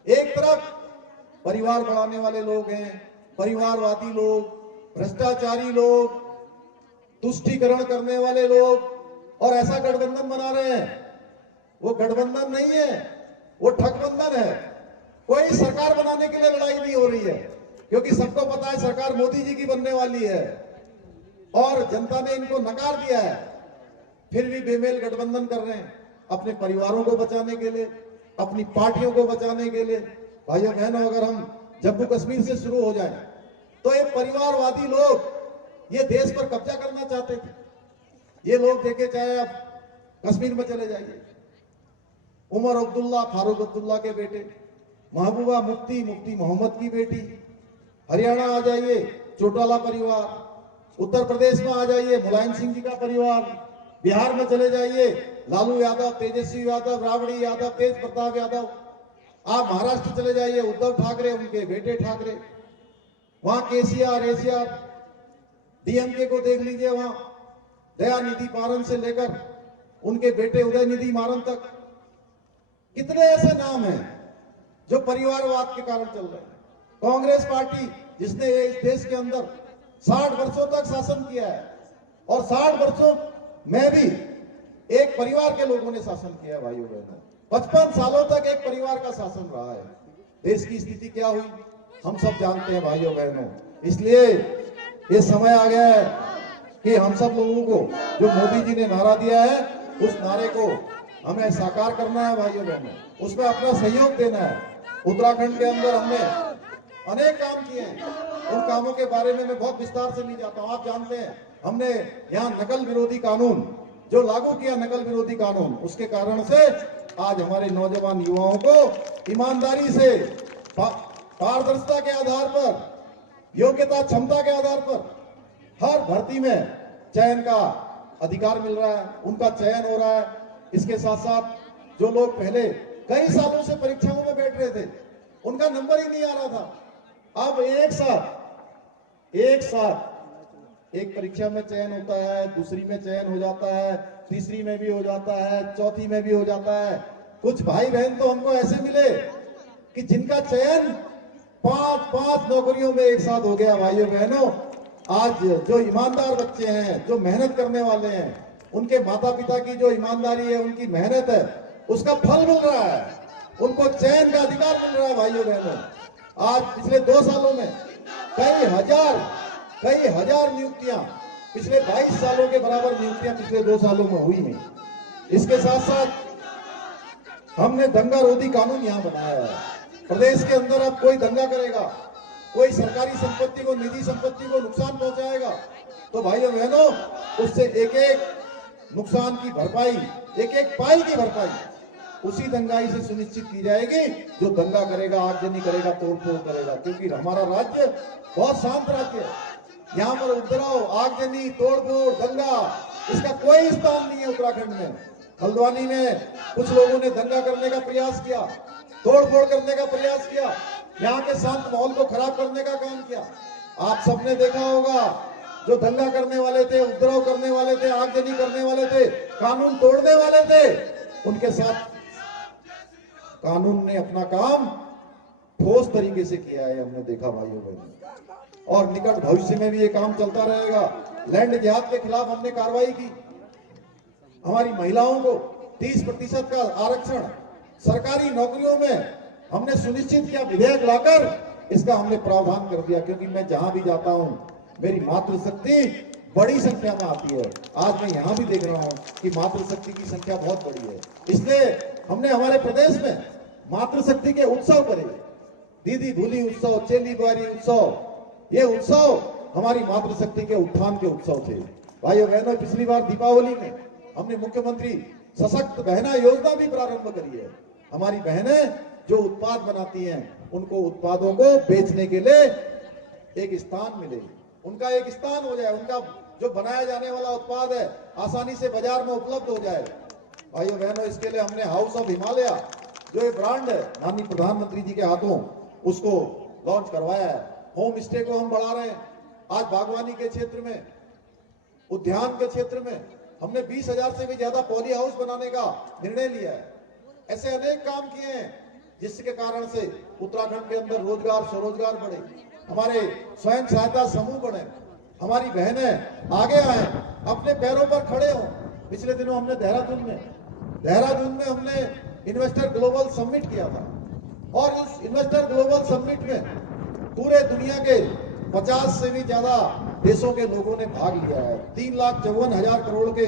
एक तरफ परिवार बढ़ाने वाले लोग हैं, परिवारवादी लोग, भ्रष्टाचारी लोग, तुष्टीकरण करने वाले लोग, और ऐसा गठबंधन बना रहे हैं। वो गठबंधन नहीं है, वो ठगबंधन है। कोई सरकार बनाने के लिए लड़ाई नहीं हो रही है, क्योंकि सबको पता है सरकार मोदी जी की बनने वाली है और जनता ने इनको नकार दिया है। फिर भी बेमेल गठबंधन कर रहे हैं अपने परिवारों को बचाने के लिए, अपनी पार्टियों को बचाने के लिए। भाइयों बहनों, अगर हम जम्मू कश्मीर से शुरू हो जाए तो ये परिवारवादी लोग ये देश पर कब्जा करना चाहते थे। ये लोग देखे, चाहे आप कश्मीर में चले जाइए, उमर अब्दुल्ला, फारूक अब्दुल्ला के बेटे, महबूबा मुफ्ती मोहम्मद की बेटी, हरियाणा आ जाइए, चौटाला परिवार, उत्तर प्रदेश में आ जाइए, मुलायम सिंह जी का परिवार, बिहार में चले जाइए, लालू यादव, तेजस्वी यादव, राबड़ी यादव, तेज प्रताप यादव। आप महाराष्ट्र चले जाइए, उद्धव ठाकरे, उनके बेटे ठाकरे, वहां केसीआर, एसीआर, डीएमके को देख लीजिए, वहां दयानिधि मारन से लेकर उनके बेटे उदयनिधि मारन तक। कितने ऐसे नाम हैं जो परिवारवाद के कारण चल रहे हैं। कांग्रेस पार्टी जिसने इस देश के अंदर 60 वर्षों तक शासन किया है, और 60 वर्षों में भी एक परिवार के लोगों ने शासन किया है भाइयों बहनों। 55 सालों तक एक परिवार का शासन रहा है। देश की स्थिति क्या हुई हम सब जानते हैं भाइयों बहनों। इसलिए ये समय आ गया है कि हम सब लोगों को जो मोदी जी ने नारा दिया है, उस नारे को हमें साकार करना है भाइयों बहनों, उसमें अपना सहयोग देना है। उत्तराखंड के अंदर हमने अनेक काम किए हैं, उन कामों के बारे में मैं बहुत विस्तार से नहीं जाता हूं। आप जानते हैं हमने यहाँ नकल विरोधी कानून जो लागू किया, नकल विरोधी कानून, उसके कारण से आज हमारे नौजवान युवाओं को ईमानदारी से, पारदर्शिता के आधार पर, योग्यता क्षमता के आधार पर हर भर्ती में चयन का अधिकार मिल रहा है, उनका चयन हो रहा है। इसके साथ साथ जो लोग पहले कई सालों से परीक्षाओं में बैठ रहे थे, उनका नंबर ही नहीं आ रहा था, अब एक साथ एक परीक्षा में चयन होता है, दूसरी में चयन हो जाता है, तीसरी में भी हो जाता है, चौथी में भी हो जाता है। कुछ भाई बहन तो हमको ऐसे मिले कि जिनका चयन 5-5 नौकरियों में एक साथ हो गया। भाइयों बहनों, आज जो ईमानदार बच्चे हैं, जो मेहनत करने वाले हैं, उनके माता पिता की जो ईमानदारी है, उनकी मेहनत है, उसका फल मिल रहा है, उनको चयन का अधिकार मिल रहा है। भाइयों बहनों, आज पिछले 2 सालों में कई हजार नियुक्तियां, पिछले 22 सालों के बराबर नियुक्तियां पिछले 2 सालों में हुई हैं। इसके साथ साथ हमने दंगा रोधी कानून यहां बनाया है। प्रदेश के अंदर अब कोई दंगा करेगा, कोई सरकारी संपत्ति को, निजी संपत्ति को नुकसान पहुंचाएगा, तो भाइयों बहनों उससे एक नुकसान की भरपाई, एक पाई की भरपाई उसी दंगाई से सुनिश्चित की जाएगी। जो दंगा करेगा, आगजनी करेगा, तोड़फोड़ करेगा, क्योंकि हमारा राज्य बहुत शांत राज्य है। यहाँ पर उपद्रव, आगजनी, तोड़फोड़, दंगा, इसका कोई स्थान नहीं है उत्तराखंड में। हल्द्वानी में कुछ लोगों ने दंगा करने का प्रयास किया, तोड़फोड़ करने का प्रयास किया, यहाँ के शांत माहौल को खराब करने का काम किया। आप सबने देखा होगा, जो दंगा करने वाले थे, उपद्रव करने वाले थे, आगजनी करने वाले थे, कानून तोड़ने वाले थे, उनके साथ कानून ने अपना काम ठोस तरीके से किया है, हमने देखा भाइयों बहनों। और निकट भविष्य में भी ये काम चलता रहेगा। लैंड जिहाद के खिलाफ हमने कार्रवाई की, हमारी महिलाओं को 30% का आरक्षण सरकारी नौकरियों में हमने सुनिश्चित किया। विधेयक लाकर इसका हमने प्रावधान कर दिया, क्योंकि मैं जहां भी जाता हूं मेरी मातृशक्ति बड़ी संख्या में आती है। आज मैं यहां भी देख रहा हूं कि मातृशक्ति की संख्या बहुत बड़ी है। इसलिए हमने हमारे प्रदेश में मातृशक्ति के उत्सव करे, दीदी भूली उत्सव, चेली बुआरी उत्सव। ये उत्सव हमारी मातृशक्ति के उत्थान के उत्सव थे। भाइयों बहनों, पिछली बार दीपावली में हमने मुख्यमंत्री सशक्त बहना योजना भी प्रारंभ करी है। हमारी बहनें जो उत्पाद बनाती हैं, उनको उत्पादों को बेचने के लिए एक स्थान मिले, उनका एक स्थान हो जाए, उनका जो बनाया जाने वाला उत्पाद है आसानी से बाजार में उपलब्ध हो जाए। भाइयों बहनों, इसके लिए हमने हाउस ऑफ हिमालय जो ये ब्रांड है, माननीय प्रधानमंत्री जी के हाथों उसको लॉन्च करवाया है। होम स्टे को हम बढ़ा रहे हैं। आज बागवानी के क्षेत्र में, उद्यान के क्षेत्र में हमने 20,000 से भी ज्यादा पॉली हाउस बनाने का निर्णय लिया है। ऐसे अनेक काम किए हैं जिसके कारण से उत्तराखंड के अंदर रोजगार, स्वरोजगार बढ़े, हमारे स्वयं सहायता समूह बढ़े, हमारी बहनें आगे आए, अपने पैरों पर खड़े हों। पिछले दिनों हमने देहरादून में हमने इन्वेस्टर ग्लोबल समिट किया था, और उस इन्वेस्टर ग्लोबल समिट में पूरे दुनिया के 50 से भी ज्यादा देशों के लोगों ने भाग लिया है। 3,54,000 करोड़ के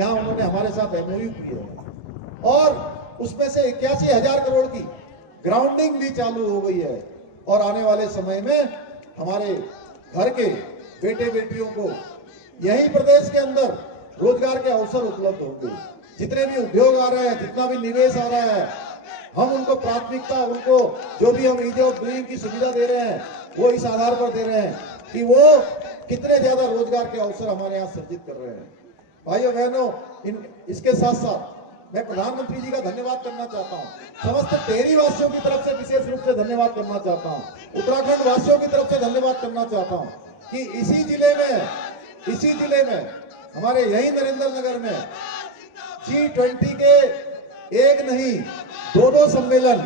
यहाँ उन्होंने हमारे साथ एमओयू किए हैं, और उसमें से 81,000 करोड़ की ग्राउंडिंग भी चालू हो गई है। और आने वाले समय में हमारे घर के बेटे बेटियों को यही प्रदेश के अंदर रोजगार के अवसर उपलब्ध होंगे। जितने भी उद्योग आ रहे हैं, जितना भी निवेश आ रहा है, हम उनको प्राथमिकता, उनको जो भी हम ईज ऑफ डूइंग की सुविधा दे रहे हैं, वो इस आधार पर दे रहे हैं कि वो कितने ज्यादा रोजगार के अवसर हमारे यहाँ सृजित कर रहे हैं। भाइयों बहनों, इसके साथ साथ मैं प्रधानमंत्री जी का धन्यवाद करना चाहता हूँ, समस्त टेहरी वासियों की तरफ से विशेष रूप से धन्यवाद करना चाहता हूँ, उत्तराखंड वासियों की तरफ से धन्यवाद करना चाहता हूँ कि इसी जिले में हमारे यही नरेंद्र नगर में G20 के एक नहीं दो सम्मेलन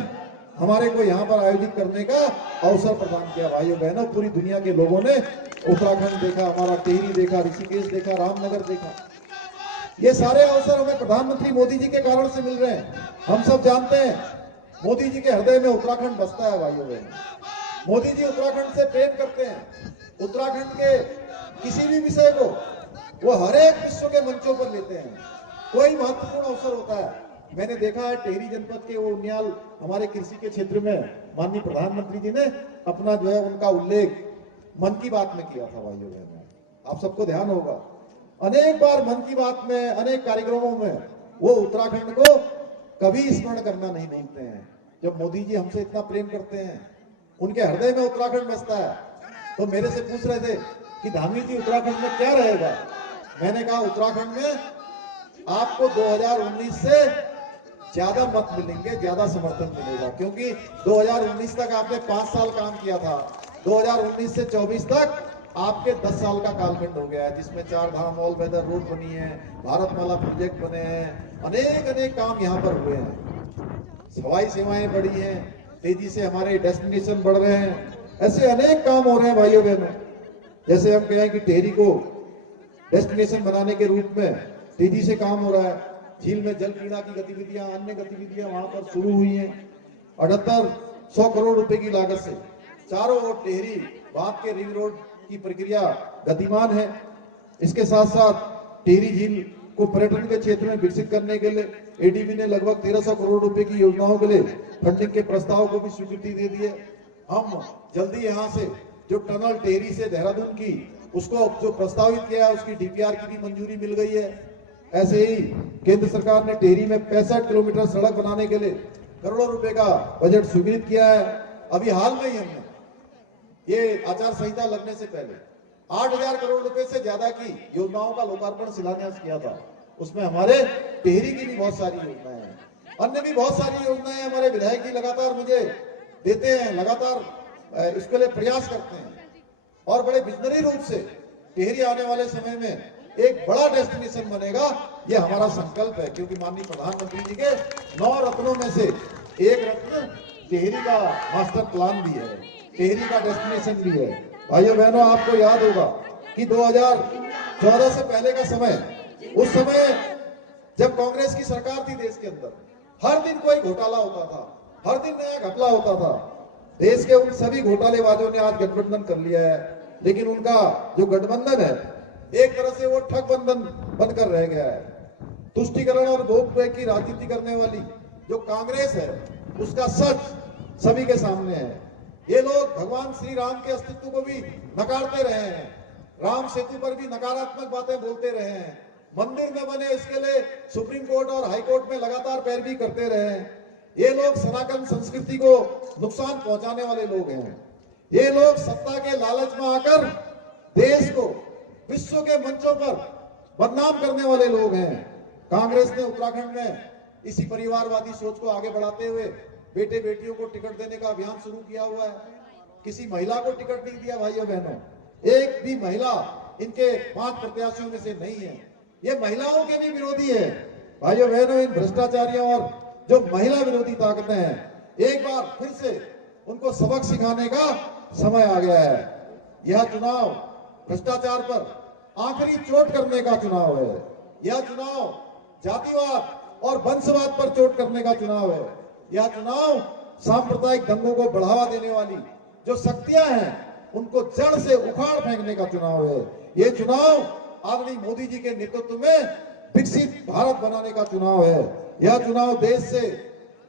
हमारे को यहाँ पर आयोजित करने का अवसर प्रदान किया। भाइयों बहनों, पूरी दुनिया के लोगों ने उत्तराखंड देखा, हमारा टिहरी देखा, ऋषिकेश देखा, रामनगर देखा। ये सारे अवसर हमें प्रधानमंत्री मोदी जी के कारण से मिल रहे हैं। हम सब जानते हैं मोदी जी के हृदय में उत्तराखंड बसता है। भाइयों बहनों, मोदी जी उत्तराखंड से प्रेम करते हैं। उत्तराखंड के किसी भी विषय को वो हर एक विश्व के मंचों पर लेते हैं। कोई महत्वपूर्ण अवसर होता है, मैंने देखा है टिहरी जनपद के वो उनियाल हमारे कृषि के क्षेत्र में माननीय प्रधानमंत्री जी ने अपना जो है उनका उल्लेख मन की बात में किया था। भाइयों बहनों, आप सबको ध्यान होगा, अनेक बार मन की बात में, अनेक कार्यक्रमों में वो उत्तराखंड को कभी स्मरण करना नहीं भूलते हैं। जब मोदी जी हमसे इतना प्रेम करते हैं, उनके हृदय में उत्तराखंड बसता है, तो मेरे से पूछ रहे थे कि धामी जी उत्तराखंड में क्या रहेगा। मैंने कहा उत्तराखंड में आपको 2019 से ज्यादा मत मिलेंगे, ज्यादा समर्थन मिलेगा, क्योंकि 2019 तक आपने 5 साल काम किया था, 2019 से 24 तक आपके 10 साल का कालखंड हो गया है, जिसमें 4 धाम ऑल वेदर रोड बनी है, भारतमाला प्रोजेक्ट बने हैं, अनेक काम यहाँ पर हुए हैं, हवाई सेवाएं बढ़ी हैं, तेजी से हमारे डेस्टिनेशन बढ़ रहे हैं, ऐसे अनेक काम हो रहे हैं। भाइयों बहनों, जैसे हम कहें कि टेहरी को डेस्टिनेशन बनाने के रूप में तेजी से काम हो रहा है। झील में जल क्रीड़ा की गतिविधियां, अन्य गतिविधियां वहां पर शुरू हुई हैं। 7800 करोड़ रुपए की लागत से चारों ओर टेहरी बांध के रिंग रोड की प्रक्रिया गतिमान है। इसके साथ साथ टेहरी झील को पर्यटन के क्षेत्र में विकसित करने के लिए एडीबी ने लगभग 1300 करोड़ रुपए की योजनाओं के लिए फंडिंग के प्रस्ताव को भी स्वीकृति दे दी है। हम जल्दी यहाँ से जो टनल टेहरी से देहरादून की उसको जो प्रस्तावित किया है उसकी डीपीआर की भी मंजूरी मिल गई है। ऐसे ही केंद्र सरकार ने टेहरी में 65 किलोमीटर सड़क बनाने के लिए करोड़ों रुपए का बजट स्वीकृत किया है। अभी हाल में ही हमने ये आचार संहिता लगने से पहले 8000 करोड़ रुपए से ज्यादा की योजनाओं का लोकार्पण शिलान्यास किया था। उसमें हमारे टेहरी की भी बहुत सारी योजनाएं हैं, अन्य भी बहुत सारी योजनाएं हमारे विधायक जी लगातार मुझे देते हैं, लगातार इसके लिए प्रयास करते हैं और बड़े विजनरी रूप से टेहरी आने वाले समय में एक बड़ा डेस्टिनेशन बनेगा, ये हमारा संकल्प है। क्योंकि माननीय प्रधानमंत्री जी के 9 रत्नों में से एक रत्न टेहरी का मास्टर प्लान भी है, टेहरी का डेस्टिनेशन भी है। भाइयों बहनों, आपको याद होगा कि 2014 से पहले का समय, उस समय जब कांग्रेस की सरकार थी देश के अंदर, हर दिन कोई घोटाला होता था, हर दिन नया घपला होता था। देश के उन सभी घोटालेबाजों ने आज गठबंधन कर लिया है, लेकिन उनका जो गठबंधन है एक तरह से वो ठग बंधन बनकर रह गया है। तुष्टीकरण और वोट बैंक की राजनीति करने वाली जो कांग्रेस है उसका सच सभी के सामने है। ये लोग भगवान श्री राम के अस्तित्व को भी नकारते रहे हैं, राम सेतु पर भी नकारात्मक बातें बोलते रहे हैं, मंदिर न बने इसके लिए सुप्रीम कोर्ट और हाई कोर्ट में लगातार पैरवी करते रहे हैं। ये लोग सनातन संस्कृति को नुकसान पहुंचाने वाले लोग हैं। ये लोग सत्ता के लालच में आकर देश को विश्व के मंचों पर बदनाम करने वाले लोग हैं। कांग्रेस ने उत्तराखंड में इसी परिवारवादी सोच को आगे बढ़ाते हुए बेटे बेटियों को टिकट देने का अभियान शुरू किया हुआ है। किसी महिला को टिकट नहीं दिया। भाइयों बहनों, एक भी महिला इनके 5 प्रत्याशियों में से नहीं है। ये महिलाओं के भी विरोधी है। भाइयों बहनों, इन भ्रष्टाचारियों और जो महिला विरोधी ताकतें हैं, एक बार फिर से उनको सबक सिखाने का समय आ गया है। यह चुनाव भ्रष्टाचार पर आखिरी चोट करने का चुनाव है। यह चुनाव जातिवाद और वंशवाद पर चोट करने का चुनाव है। यह चुनाव सांप्रदायिक दंगों को बढ़ावा देने वाली जो शक्तियां हैं उनको जड़ से उखाड़ फेंकने का चुनाव है। यह चुनाव आदरणीय मोदी जी के नेतृत्व में विकसित भारत बनाने का चुनाव है। यह चुनाव देश से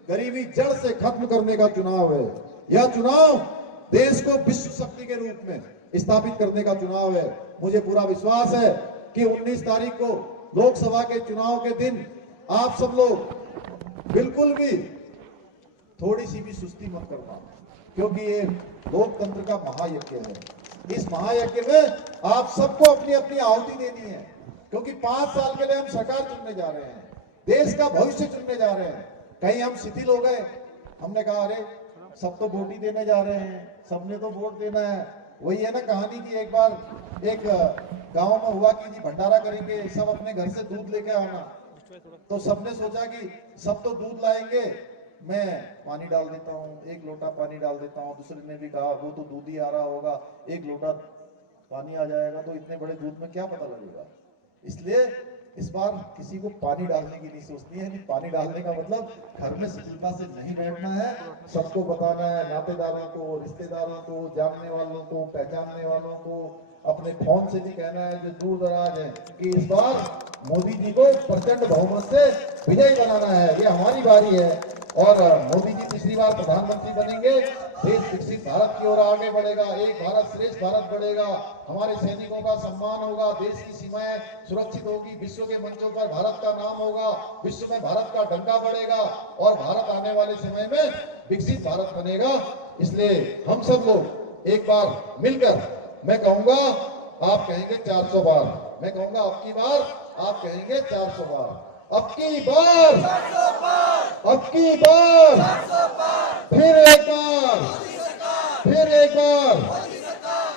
गरीबी जड़ से खत्म करने का चुनाव है। यह चुनाव देश को विश्व शक्ति के रूप में स्थापित करने का चुनाव है। मुझे पूरा विश्वास है कि 19 तारीख को लोकसभा के चुनाव के दिन आप सब लोग बिल्कुल भी थोड़ी सी भी सुस्ती मत करना, क्योंकि ये लोकतंत्र का महायज्ञ है। इस महायज्ञ में आप सबको अपनी अपनी आहुति देनी है, क्योंकि 5 साल के लिए हम सरकार चुनने जा रहे हैं, देश का भविष्य चुनने जा रहे हैं। कहीं हम शिथिल हो गए, हमने कहा अरे सब तो वोट ही देने जा रहे हैं, सबने तो वोट देना है। वही है ना कहानी की, एक बार एक गांव में हुआ कि जी भंडारा करेंगे, सब अपने घर से दूध लेके आना। तो सबने सोचा कि सब तो दूध लाएंगे, मैं पानी डाल देता हूँ, 1 लोटा पानी डाल देता हूँ। दूसरे ने भी कहा वो तो दूध ही आ रहा होगा, 1 लोटा पानी आ जाएगा, तो इतने बड़े दूध में क्या पता लगेगा। इसलिए इस बार किसी को पानी डालने की नहीं सोचनी है कि पानी डालने का मतलब घर में शिथिलता से नहीं बैठना है, सबको बताना है, नातेदारों को, रिश्तेदारों को, जानने वालों को, पहचानने वालों को, अपने फोन से भी कहना है जो दूर दराज है कि इस बार मोदी जी को प्रचंड बहुमत से विजयी बनाना है, ये हमारी बारी है। और मोदी जी तीसरी बार प्रधानमंत्री बनेंगे, देश विकसित भारत की ओर आगे बढ़ेगा, एक भारत श्रेष्ठ भारत बढ़ेगा, हमारे सैनिकों का सम्मान होगा, देश की सीमाएं सुरक्षित होगी, विश्व के मंचों पर भारत का नाम होगा, विश्व में भारत का डंका बढ़ेगा और भारत आने वाले समय में विकसित भारत बनेगा। इसलिए हम सब लोग एक बार मिलकर, मैं कहूंगा आप कहेंगे 400 बार, मैं कहूंगा अब की बार आप कहेंगे 400 बार, अब की बार, अब की बार, फिर एक बार, फिर एक बार।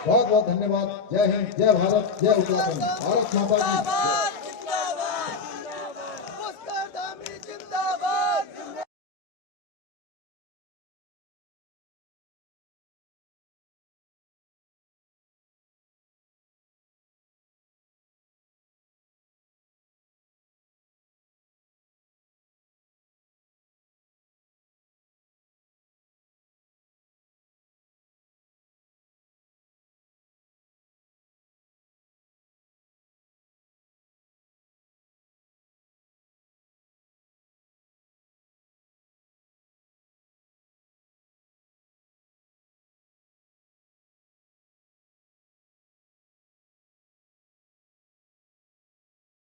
बहुत बहुत धन्यवाद। जय हिंद, जय भारत, जय उत्तराखंड, भारत माता की जय।